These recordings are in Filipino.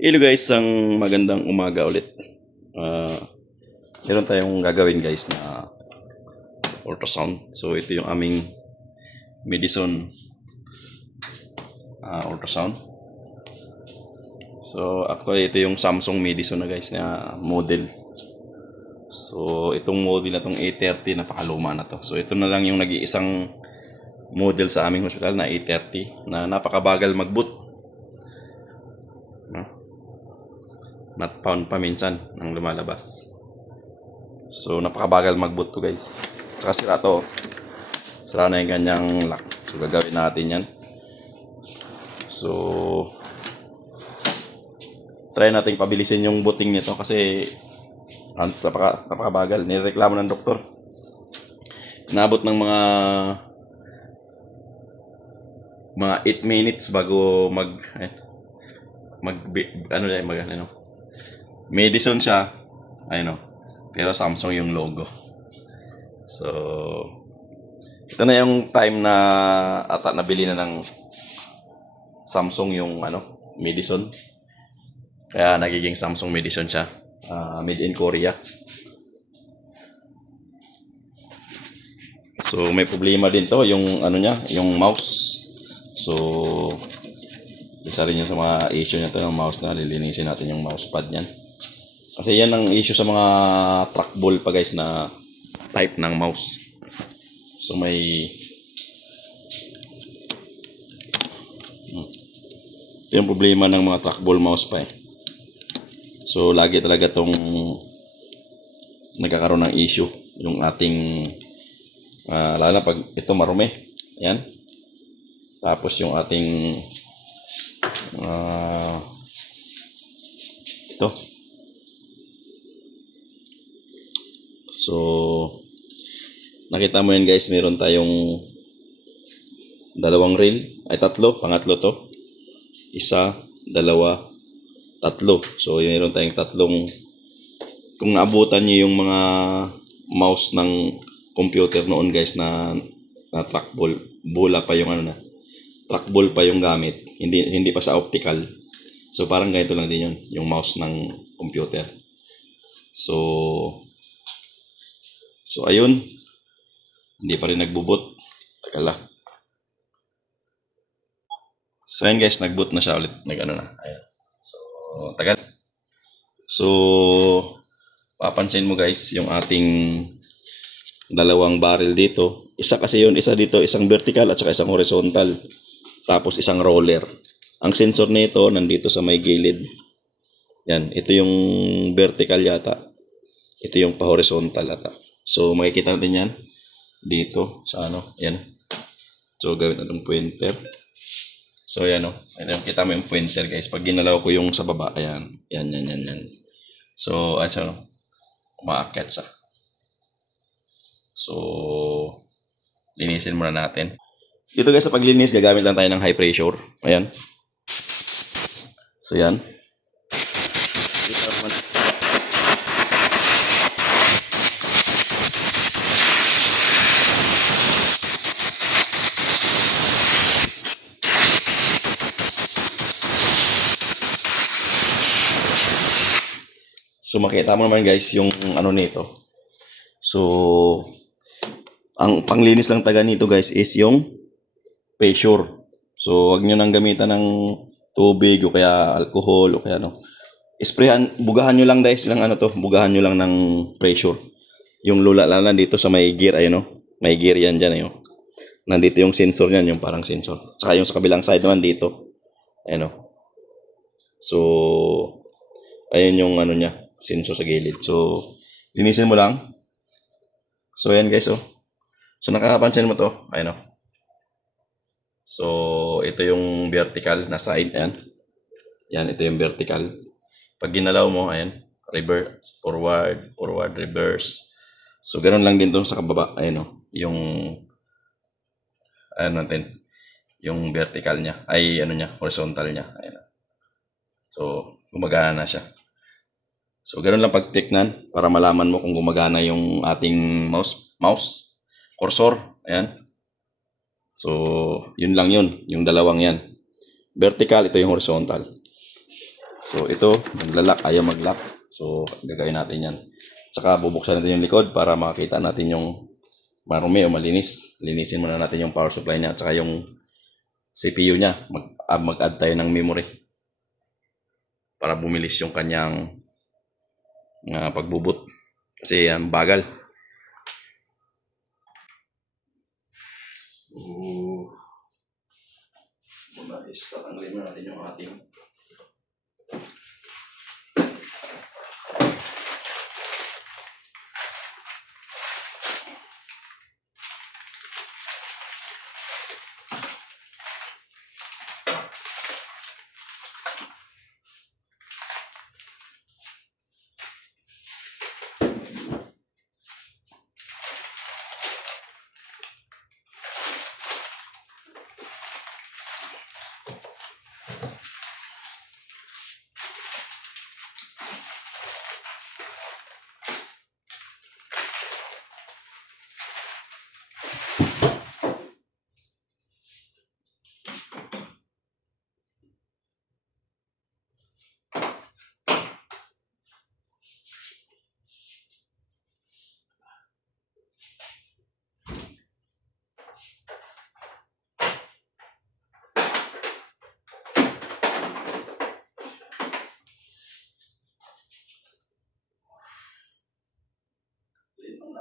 Hello guys, ang magandang umaga ulit. Meron tayong gagawin guys na ultrasound. So ito yung aming Medison ultrasound. So actually ito yung Samsung Medison na guys na model. So itong model na tong A30 napakaluma na to. So ito na lang yung nag-iisang model sa aming hospital na A30 na napakabagal mag-boot. Not found pa minsan ang lumalabas. So napakabagal mag-boot to guys. Saka sira to. Sira na yung kanyang lock. So gagawin natin yan. So try natin pabilisin yung booting nito kasi napakabagal. Nireklamo ng doktor. Inabot ng mga 8 minutes bago Medison siya, ayun o, pero Samsung yung logo. So, ito na yung time na ata nabili na ng Samsung yung Medison. Kaya nagiging Samsung Medison siya, made in Korea. So, may problema din to, yung yung mouse. So, isa rin yun sa mga issue niya to, yung mouse na lilinisin natin yung mousepad niyan. Kasi yan ang issue sa mga trackball pa guys na type ng mouse. So may ito yung problema ng mga trackball mouse pa eh. So lagi talaga tong nagkakaroon ng issue yung ating lalo na pag ito marumi. Yan. Tapos yung ating ito. So, nakita mo yan guys, meron tayong dalawang reel, pangatlo to. Isa, dalawa, tatlo. So, meron tayong tatlong, kung naabutan nyo yung mga mouse ng computer noon guys na trackball, bola pa yung trackball pa yung gamit, hindi pa sa optical. So, parang ganito lang din yun, yung mouse ng computer. So ayun, hindi pa rin nagbubot. Tagal lang. So ayun guys, nagboot na siya ulit. Ayun. So tagal. So papansin mo guys, yung ating dalawang barrel dito. Isa kasi yun, isa dito, isang vertical at saka isang horizontal. Tapos isang roller. Ang sensor nito nandito sa may gilid. Yan, ito yung vertical yata. Ito yung pa-horizontal yata. So, makikita natin yan dito sa yan. So, gawin natin pointer. So, yan Ayan, kita mo yung pointer guys. Pag ginalaw ko yung sa baba, ayan. Yan. So, umaakyat siya. So, linisin muna natin. Dito guys, sa paglinis, gagamit lang tayo ng high pressure. Ayan. So, yan. So makita mo naman guys yung nito. So ang panglinis lang taga nito guys is yung pressure. So wag niyo nang gamitan ng tubig o kaya alcohol o kaya Sprayan, bugahan niyo lang guys bugahan niyo lang ng pressure. Yung lula lang dito sa may gear may gear yan diyan Nandito yung sensor niyan, yung parang sensor. Saka yung sa kabilang side naman dito. So ayun yung niya, sensor sa gilid. So, linisin mo lang. So, ayan guys, So, nakakapansin mo to. Ayun, So, ito yung vertical na side. Ayan. Yan, ito yung vertical. Pag ginalaw mo, ayan. Reverse, forward, reverse. So, ganoon lang din to sa kababa. Ayun, yung natin. Yung vertical niya. Ay, horizontal niya. Ayan. So, gumagana na siya. So, ganoon lang pag-tignan para malaman mo kung gumagana yung ating mouse cursor. Ayan. So, yun lang yun. Yung dalawang yan. Vertical, ito yung horizontal. So ito, naglalak, ayaw mag-lock. So gagawin natin yan. Saka bubuksan natin yung likod para makita natin yung marumi o malinis. Linisin muna natin yung power supply niya at saka yung CPU niya. Mag-add tayo ng memory para bumilis yung kanyang pagbubut. Kasi bagal. So, muna is tatanggalin na natin yung ating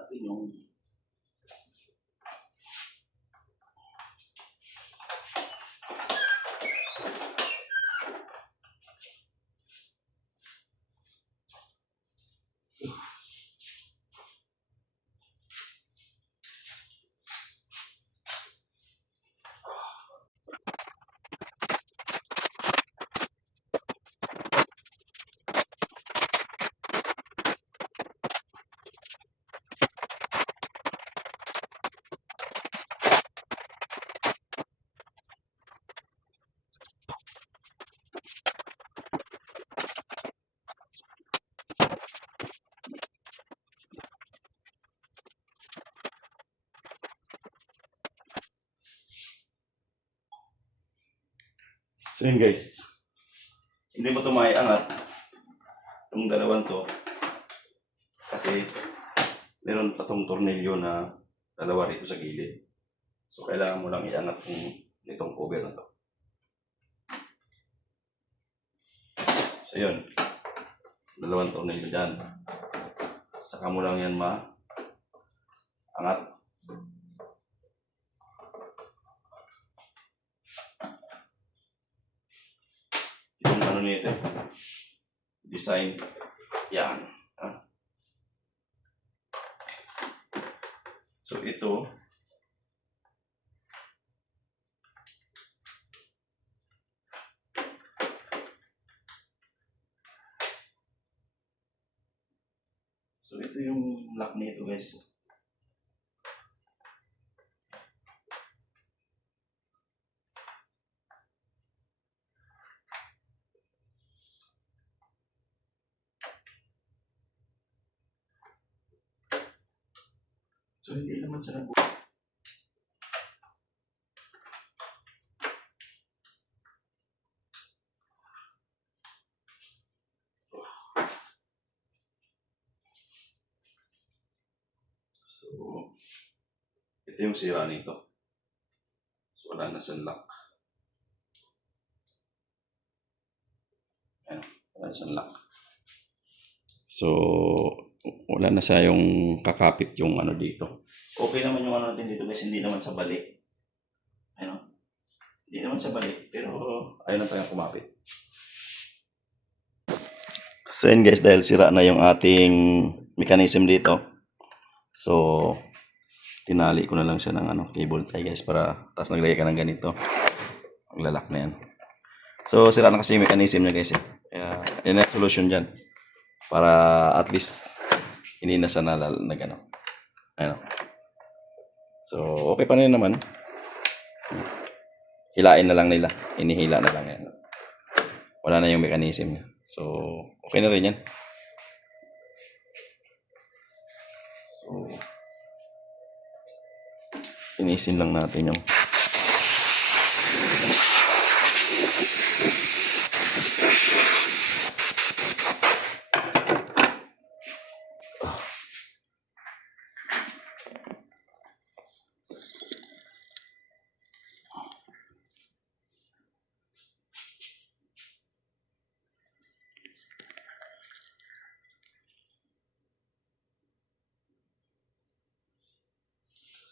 natin yung So yun guys, hindi mo ito maiangat itong dalawang to kasi meron pa itong tornilyo na dalawa rito sa gilid. So kailangan mo lang iangat itong cover na to. So yun, dalawang tornilyo dyan. Saka mo lang yan maangat. Yung ano nito, design, yan. So ito, yung lock nito guys. So hindi naman siya nag- So ito yung sira nito. So wala na siyang lock. Ayan, wala na siyang lock. So wala na siya yung kakapit yung ano dito. Okay naman yung ano natin dito guys, hindi naman sa bali. Ano? Hindi naman sa bali, pero ayaw na tayong kumapit. So yun guys, dahil sira na yung ating mechanism dito. So tinali ko na lang siya ng cable tie guys para tapos naglagay ka ng ganito. Ang lalak na yan. So sira na kasi yung mechanism niya guys. Kaya yun ang solution dyan. Para at least hindi na siya nag-ano. So okay pa rin naman. Hilain na lang nila. Inihila na lang yan. Wala na yung mechanism niya. So okay na rin yan. So inisin lang natin yung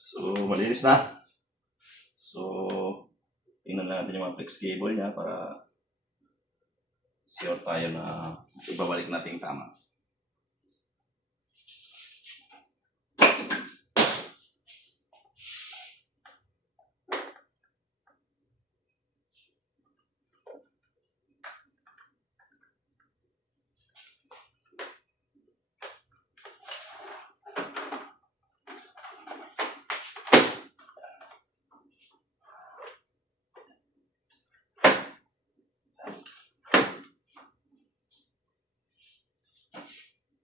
So, malinis na. So, tingnan lang natin yung mga flex cable niya para sure tayo na ibabalik natin yung tama.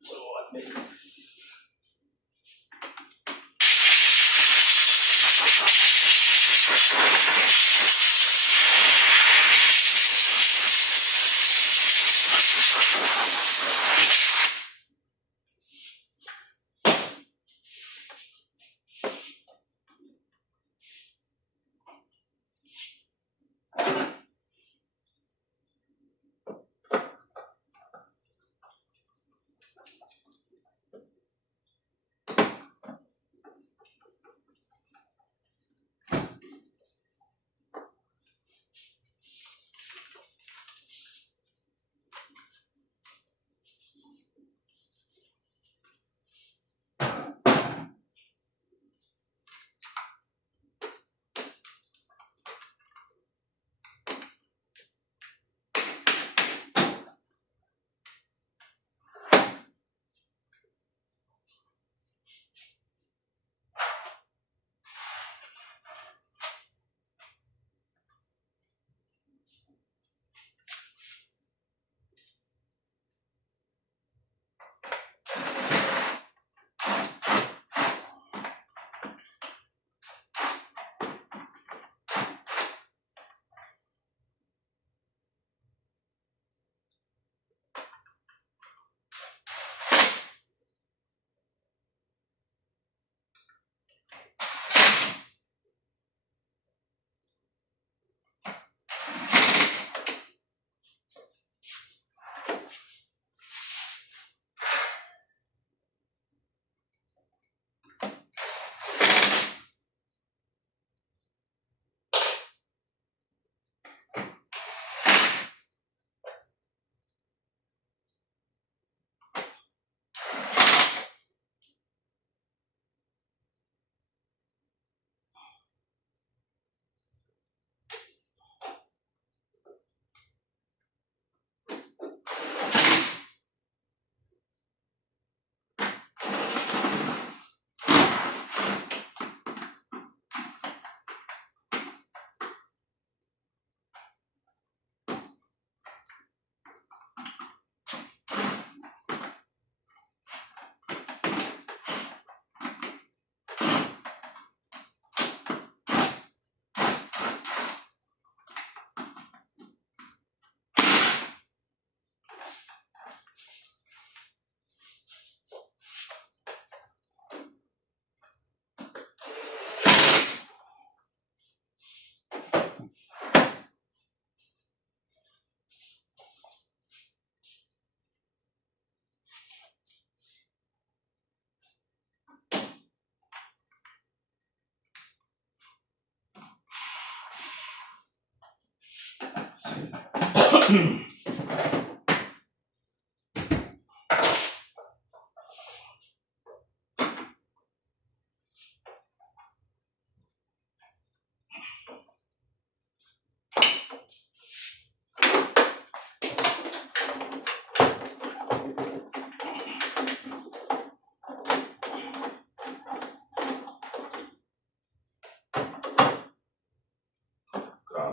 So, at least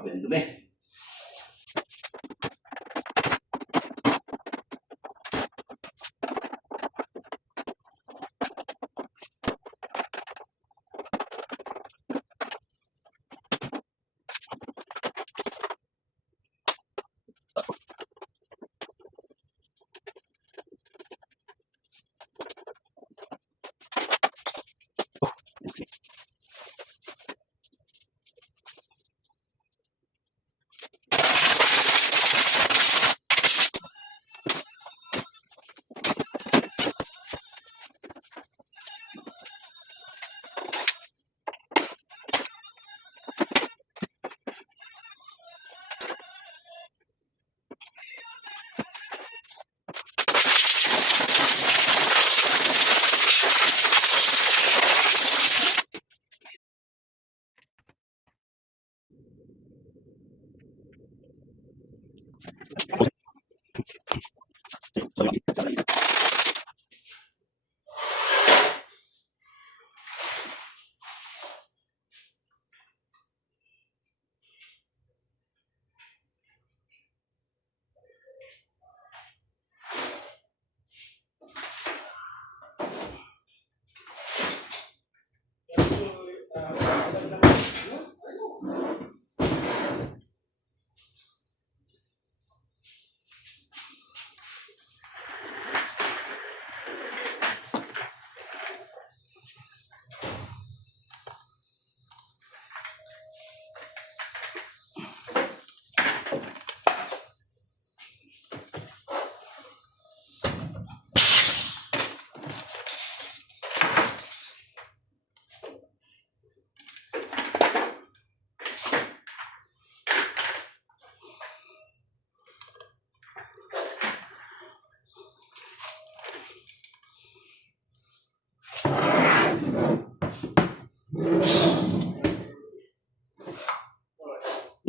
grabe ang dumi.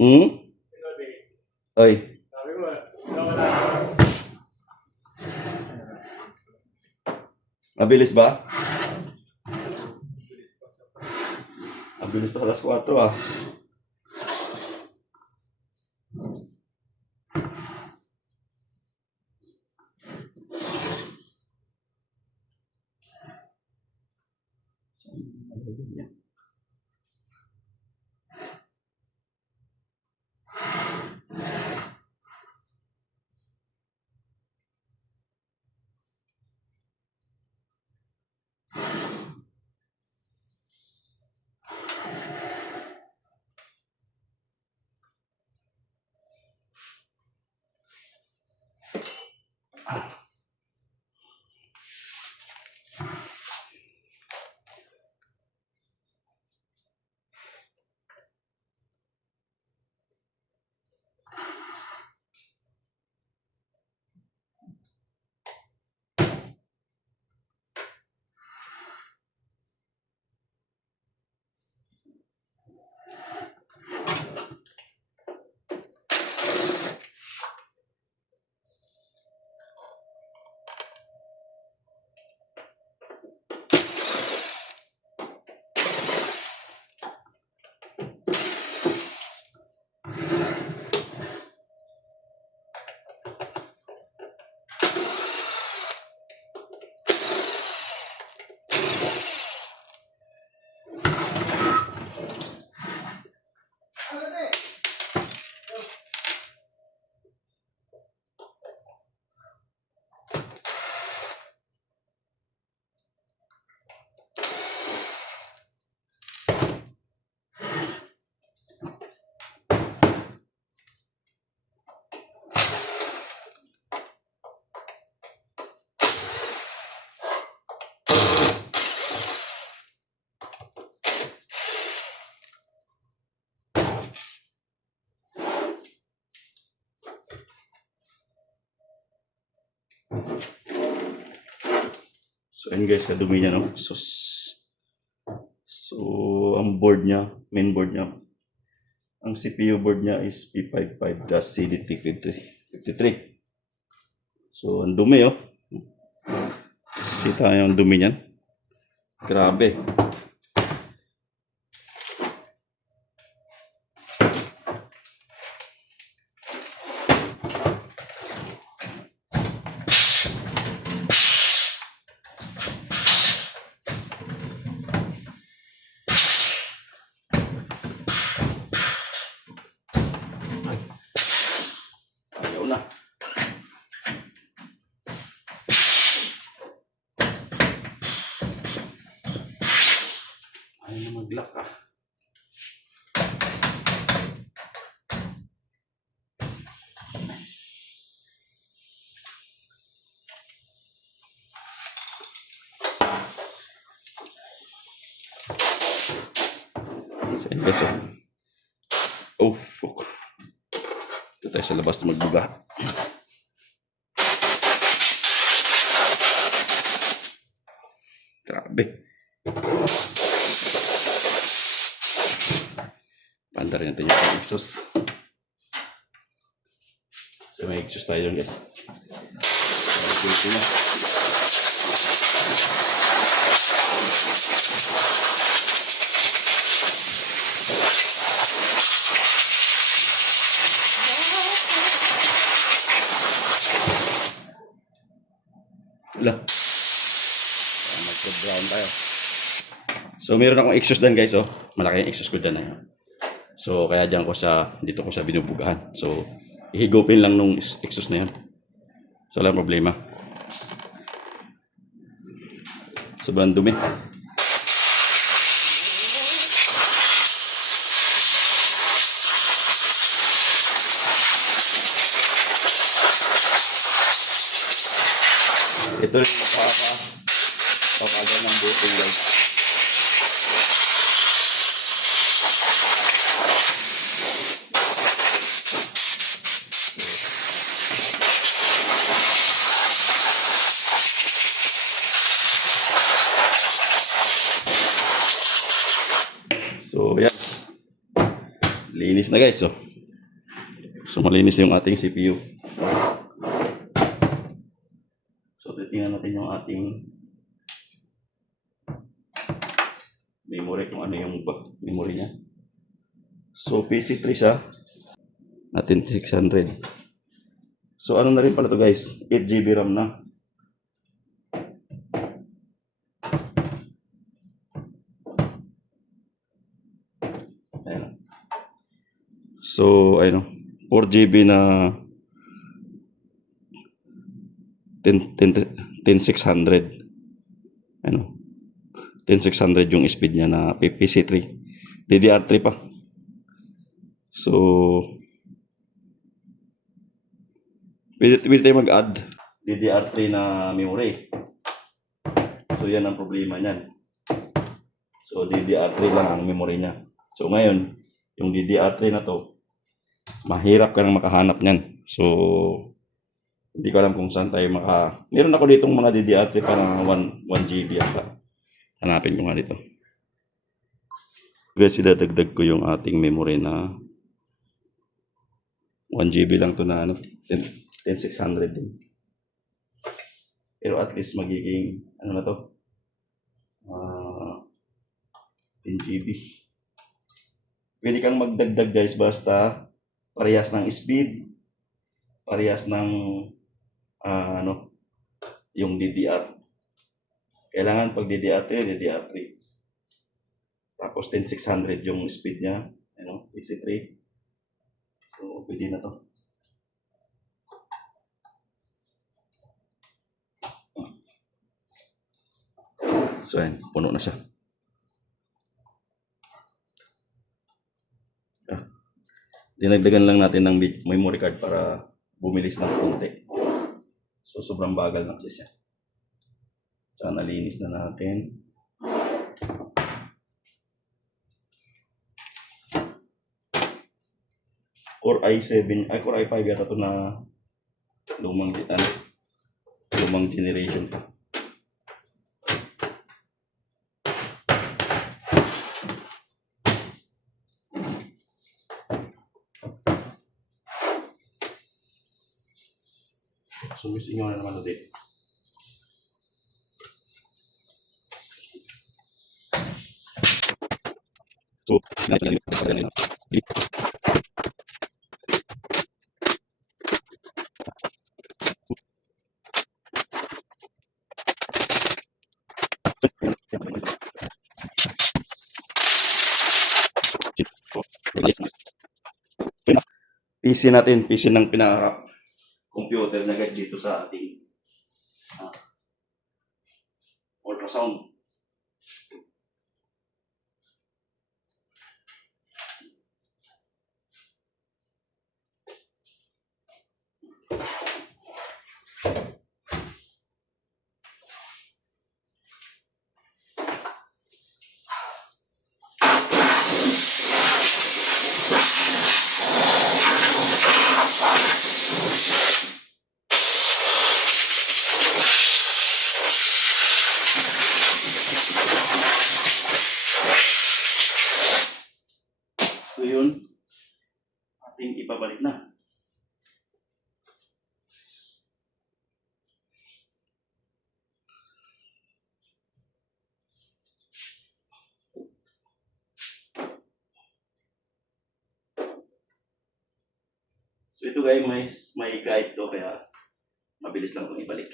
Hmm? Oy. Sabi mo, wala. Mabilis ba? Mabilis pa sa alas 4 ah. So, yun guys, kadumi niya, no? So, ang board niya, main board niya, ang CPU board niya is P55-CD353. So, ang dumi, oh. Sita yung dumi niyan. Grabe. Ayaw na. Ayaw na mag-lock ah. So, yun guys, oh. Oh, fuck. Ito tayo sa labas magbuga. Grabe. Pandar natin yung exhaust. So may exhaust tayo dun guys. So, na. Wala. Mag-brown tayo. So meron akong exhaust dyan guys, oh. Malaki yung exhaust ko dyan. So kaya dyan ko dito ko sa binubugahan. So ihigupin lang nung exhaust na yan. So walang problema. Sobrang dumi. Ito rin papagal ng buting guys. So yan. Linis na guys. So So, malinis yung ating CPU. So, titingnan natin yung ating memory, kung ano yung memory niya. So, PC3 siya. Natin 600. So, ano na rin pala to guys? 8 GB RAM na. Ayan. So, ayun, 4 GB na 10600. Ano? 10600 yung speed niya na PC3. DDR3 pa. So, pwede tayo mag-add DDR3 na memory. So, yan ang problema niyan. So, DDR3 lang ang memory niya. So, ngayon, yung DDR3 na to, mahirap ka nang makahanap niyan. So, hindi ko alam kung saan tayo meron ako ditong mga DDR3 parang 1 GB ata. Hanapin ko nga dito. Guys, idadagdag ko yung ating memory na 1 GB lang to na 10600 din. Pero at least magiging ano na to? 10 GB. Pwede kang magdagdag guys basta parehas ng speed, parehas ng yung DDR. Kailangan pag DDR3. Tapos 10600 yung speed niya, PC3. So, pwede na to. So, ayan, puno na siya. Dinagdagan lang natin ng memory card para bumilis ng konti. So, sobrang bagal na kasi siya. So, nalinis na natin. Core i5 yata ito na lumang generation pa. So, missing na naman ulit. So, PC ng pinaka-computer na guys dito sa ating ultrasound. So yun, ating ipabalik na. So ito guys, may guide to kaya mabilis lang itong ibalik.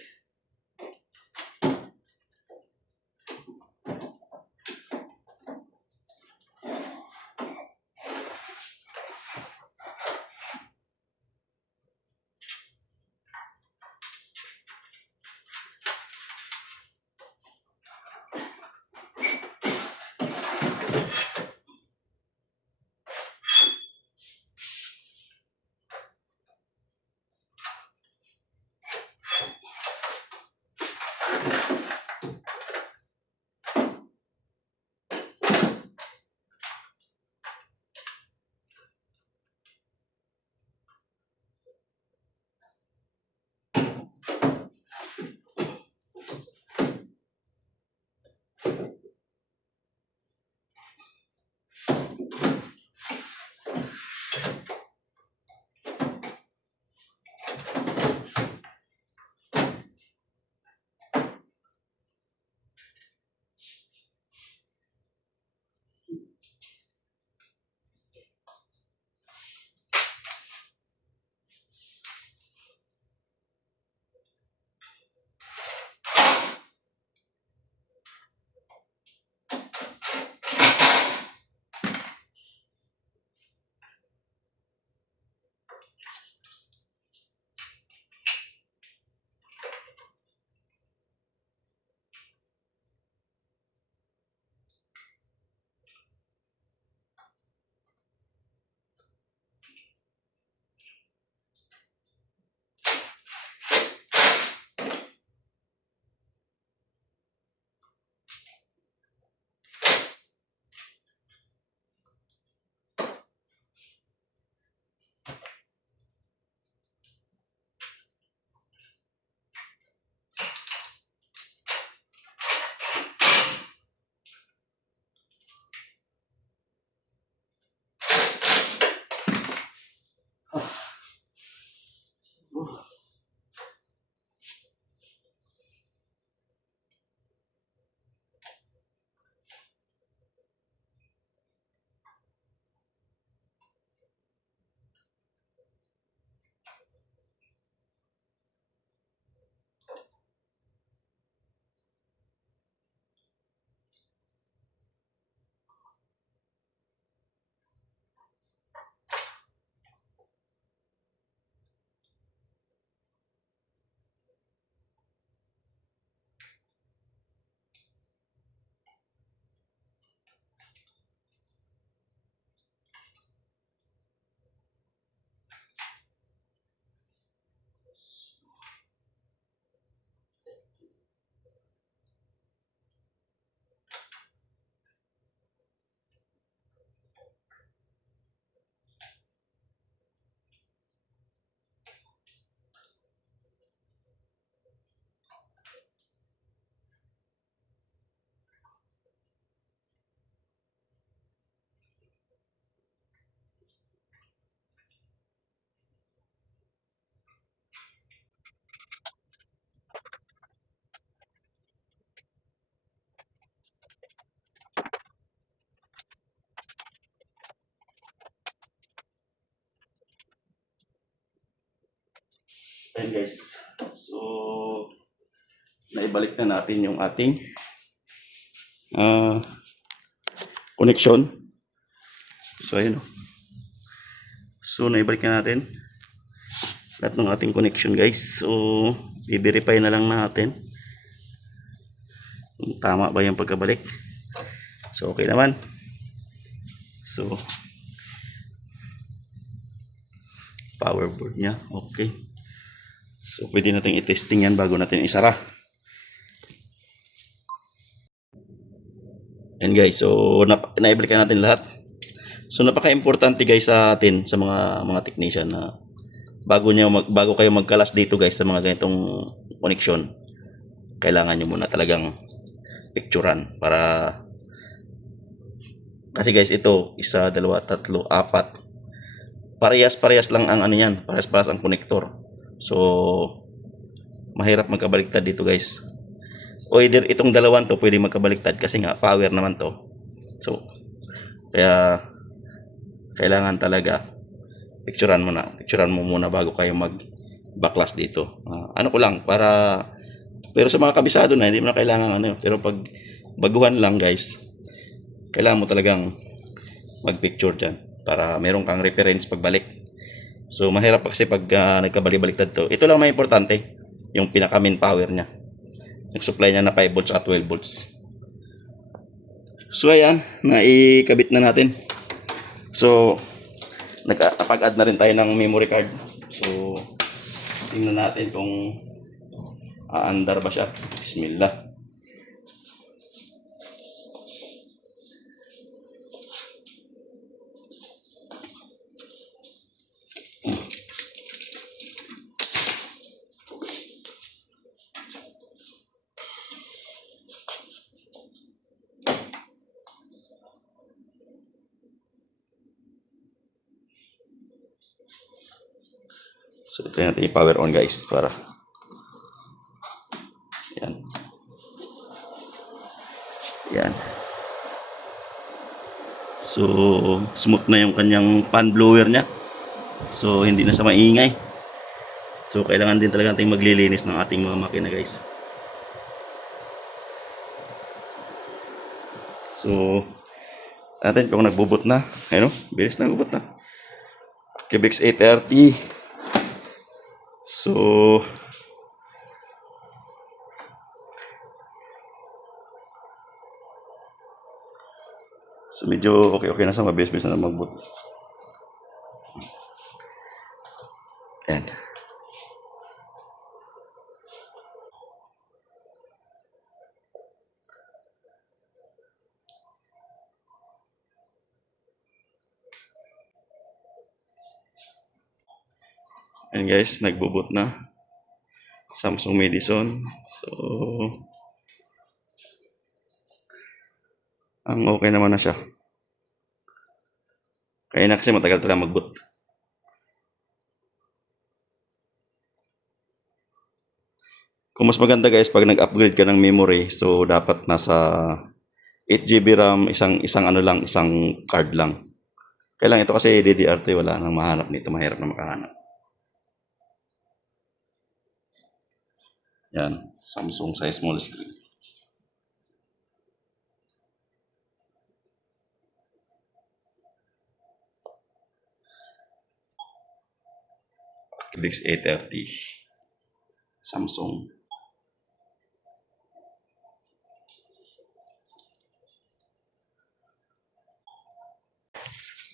Ayan guys. So, naibalik na natin yung ating connection. So, ayun. So, naibalik na natin lahat ng ating connection guys. So, i-verify na lang natin kung tama ba yung pagkabalik. So, okay naman. So, power board niya. Okay. So, pwede natin i-testing yan bago natin isara. Yan guys. So, naibalik na natin lahat. So, napaka-importante guys sa atin, sa mga technician na bago kayo magkalas dito guys sa mga ganitong connection, kailangan nyo muna talagang picturean para kasi guys ito, isa, dalawa, tatlo, apat. Parehas lang ang ano yan, parehas ang connector. So, mahirap magkabaliktad dito guys. O either itong dalawan to pwede magkabaliktad kasi nga power naman to. So, kaya kailangan talaga picturean mo muna bago kayo mag backlash dito. Ano ko lang para pero sa mga kabisado na hindi mo na kailangan ano, pero pag baguhan lang guys, kailangan mo talagang mag-picture diyan para meron kang reference pagbalik. So mahirap kasi pag nagkabali-baliktad to. Ito lang may importante, yung pinaka main power niya. Nag-supply niya na 5 volts at 12 volts. So ayan, naikabit na natin. So nagpag-add na rin tayo ng memory card. So tingnan natin kung aandar ba siya. Bismillah. So ito natin i-power on guys para yan. Yan. So smooth na yung kanyang fan blower niya. So hindi na siya maingay. So kailangan din talaga nating maglilinis ng ating mga makina guys. So natin kung nagbubot na, ayun, bilis na nagbubot na. Cubex 830. So medyo okay na sa mabilis-bilis na mag-boot. Ayan. Ayan guys, nagbo-boot na. Samsung Madison. So ang okay naman na siya. Kaya na kasi matagal talaga mag-boot. Kung mas maganda guys pag nag-upgrade ka ng memory, so dapat nasa 8 GB RAM, isang ano lang, isang card lang. Kaya lang ito kasi DDR3, wala nang mahanap nito, mahirap na makahanap. Yan, Samsung size small screen. Cubex 830 Samsung.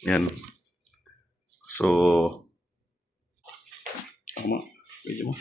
Yan. So tama. Video mo.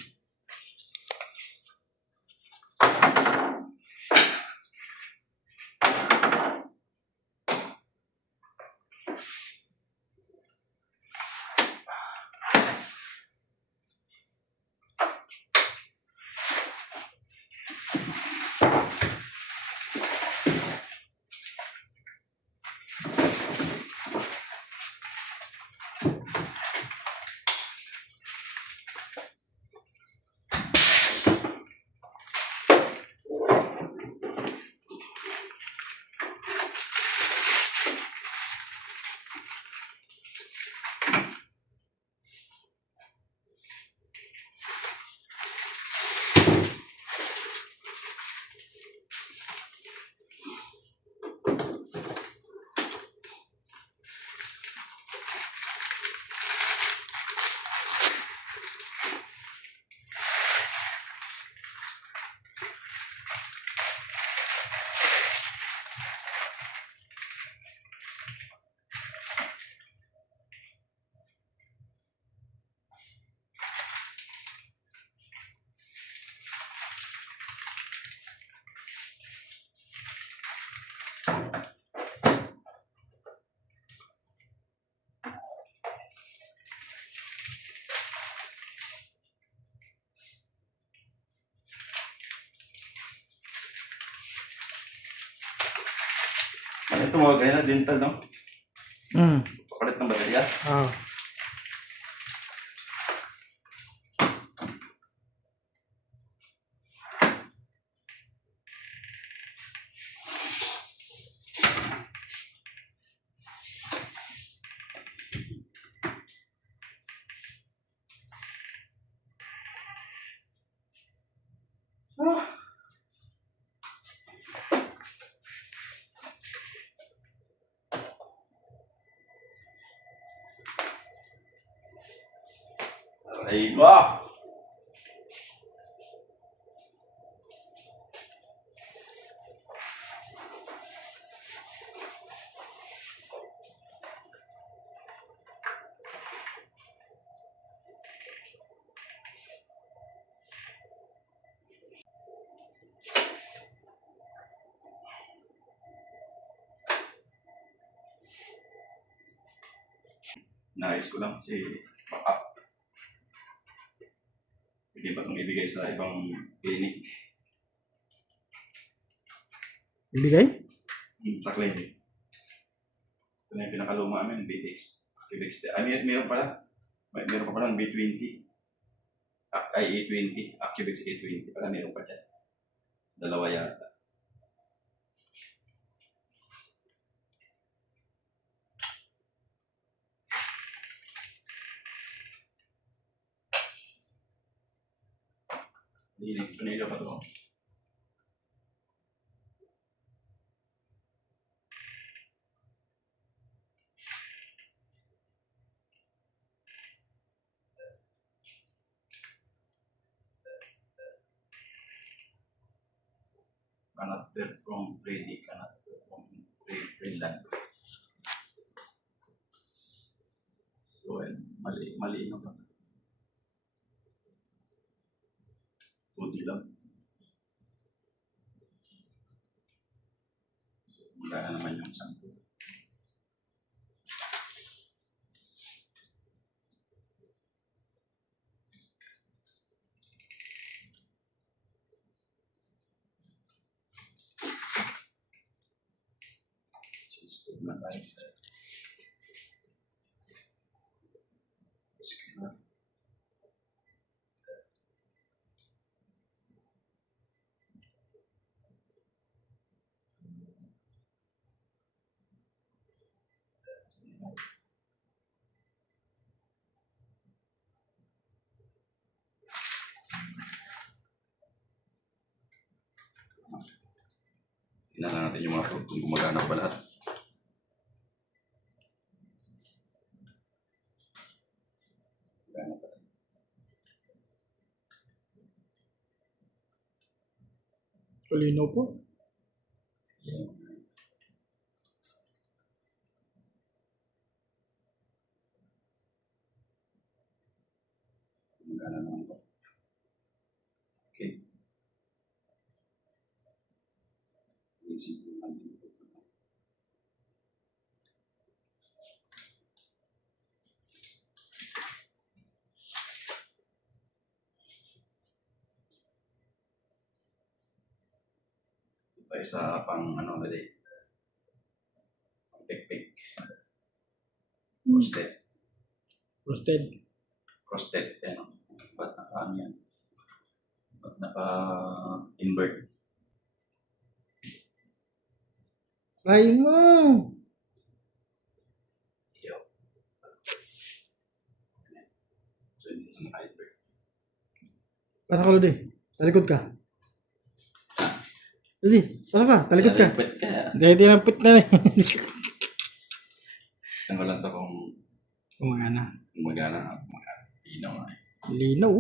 Ito mga ganyan na dental, no? Papalit ng baterya. Oo. Aray ko! Nais ko lang kasi baka pwede ba itong ibigay sa ibang clinic? Ibigay? Sa clinic. Ito na yung pinakaluma namin, BTX. Activex. Ay, meron pala. Meron pa pala ng B20. Ay, A20. Activex A20. Pala meron pa dyan. Dalawa yata. Pinili pa ito. Cannot perform trading, cannot perform Finland. So, mali naman. Kunti lang. So, magana naman yung 10. Na tayo. Tingnan natin yung mga fruit kung gumagana pa lahat. Gumagana pa. Kalinaw po. Yan. Gumagana naman ito. Okay. Ito isa pang ano na din. Pang pik-pik. Prostate. Roasted. Prostate. Ano? Ba't naka-ano yan? Ba't naka-invert? Try mo! Yo. So, hindi sa naka-invert. Pasok ka, Lodi. Talikod ka. Lodi, pasok ka. Talikod ka. Invert ka. Hindi, tinampit na rin. Ang walang to kung Kumagana. gumagana. Inaw nga eh. Linaw.